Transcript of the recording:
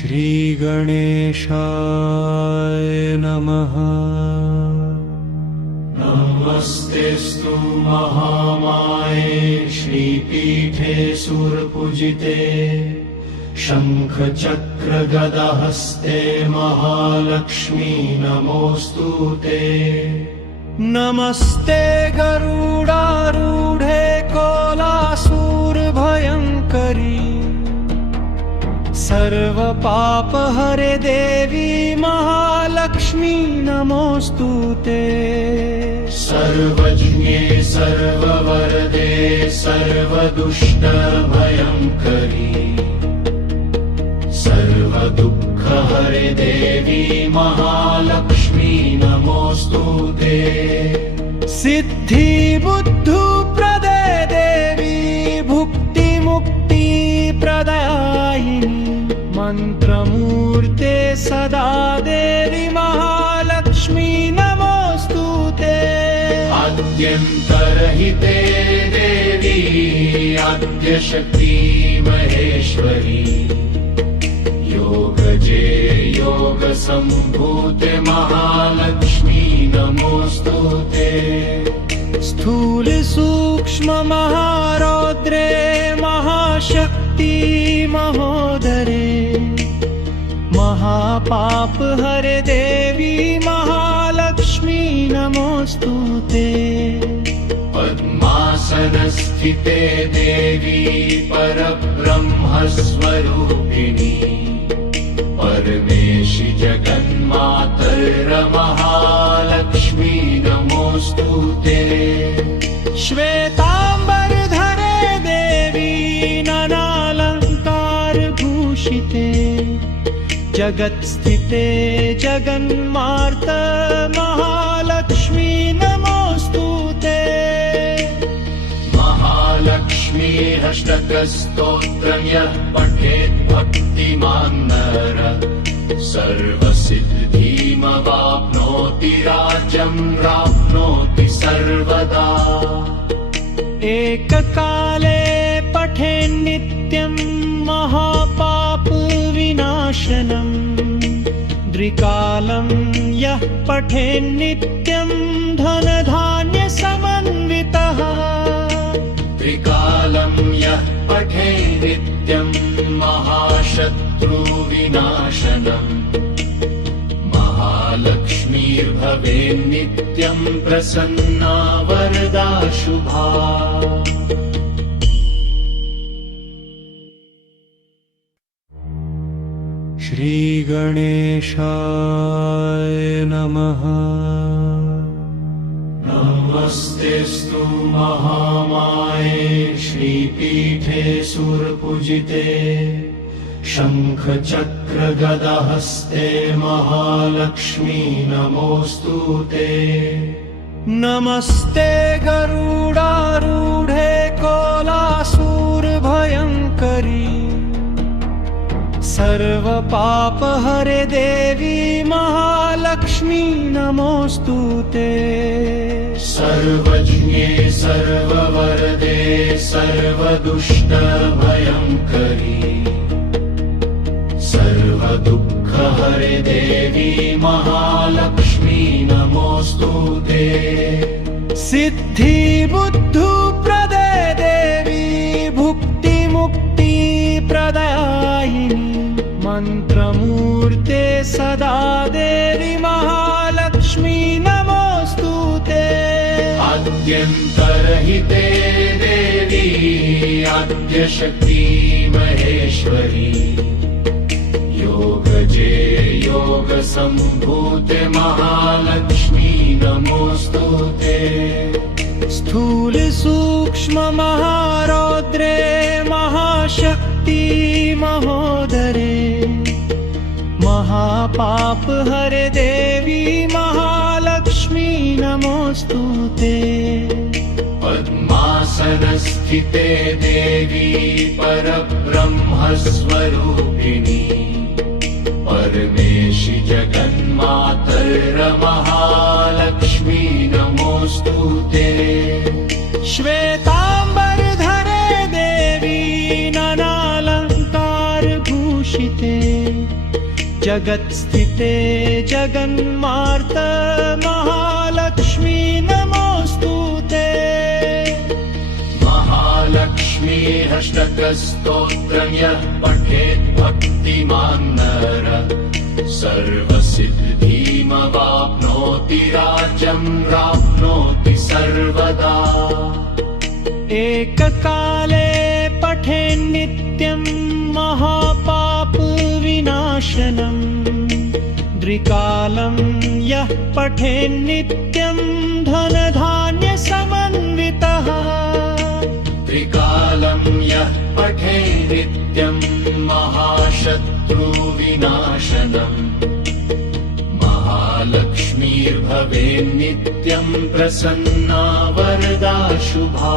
श्रीगणेशाय नमः। नमस्तेस्तु महामाये श्रीपीठे सुरपूजिते शङ्खचक्रगदाहस्ते महालक्ष्मी नमोऽस्तुते। नमस्ते गरुडारूढे कोलासूरभयङ्करी सर्वपापहरे देवी महालक्ष्मी नमोऽस्तुते। सर्वज्ञे सर्ववरदे सर्वदुष्टभयङ्करी सर्वदुःखहरे देवी महालक्ष्मी नमोऽस्तुते। सिद्धिबुद्धिप्रदे देवी भुक्तिमुक्तिप्रदायिनी मन्त्रमूर्ते सदा देवी महालक्ष्मी नमोऽस्तुते। आद्यन्तरहिते देवी आद्यशक्ति महेश्वरी योगजे योगसम्भूते महालक्ष्मी नमोऽस्तुते। स्थूल सूक्ष्म महारौद्रे महाशक्ति महोदरे महापाप हरे देवी महालक्ष्मी नमोऽस्तुते। पद्मासनस्थिते देवी परब्रह्मस्वरूपिणी परमेशि जगन्मातर्महालक्ष्मी नमोऽस्तुते। श्वेताम्बरधरे देवी नानालङ्कारभूषिते जगत्स्थिते जगन्मार्त महालक्ष्मी नमोऽस्तुते। महालक्ष्मीरष्टकस्तोत्रं यः पठेत् भक्तिमान् नरः सर्वसिद्धिमवाप्नोति राज्यं प्राप्नोति सर्वदा। एककाले पठेन्नित्यं महापापविनाशनम् द्विकालं यः पठेन्नित्यं धनधान्यसमन्वितः। त्रिकालं यः पठेत् नित्यं महाशत्रुविनाशनम् महालक्ष्मीर्भवेन्नित्यं प्रसन्ना वरदा शुभा। श्रीगणेशाय नमः। नमस्तेस्तु महामाये श्रीपीठे सुरपूजिते शङ्खचक्रगदाहस्ते महालक्ष्मी नमोऽस्तुते। नमस्ते गरुडारूढे कोलासूरभयङ्करी सर्वपापहरे देवी महालक्ष्मी नमोऽस्तुते। सर्वज्ञे सर्ववरदे सर्वदुष्टभयङ्करी सर्वदुःखहरे देवी महालक्ष्मी नमोऽस्तुते। सिद्धिबुद्धिप्रदे देवी भुक्तिमुक्तिप्रदायिनी मन्त्रमूर्ते सदा देवी महालक्ष्मी नमोऽस्तुते। आद्यन्तरहिते देवी आद्यशक्ति महेश्वरी योगजे योगसम्भूते महालक्ष्मी नमोऽस्तुते। स्थूल सूक्ष्म महारौद्रे महाशक्ति महोदरे महापाप हरे देवी महालक्ष्मी नमोऽस्तुते। पद्मासनस्थिते देवी परब्रह्मस्वरूपिणी परमेशि जगन्मातर्महालक्ष्मी नमोऽस्तुते। श्वेताम्बरधरे देवी नानालङ्कारभूषिते जगत्स्थिते जगन्मार्त महालक्ष्मी नमोऽस्तुते महालक्ष्मीरष्टकस्तोत्रं यः पठेत् भक्तिमान् नर सर्वसिद्धिमवाप्नोति राज्यं प्राप्नोति सर्वदा एककाले पठेन्नित्यं महापापविनाशनम् द्विकालं यः पठेन्नित्यं धनधान्यसमन्वितः त्रिकालं यः पठेत् नित्यं महाशत्रुविनाशनम् महालक्ष्मीर्भवेन्नित्यं प्रसन्ना वरदा शुभा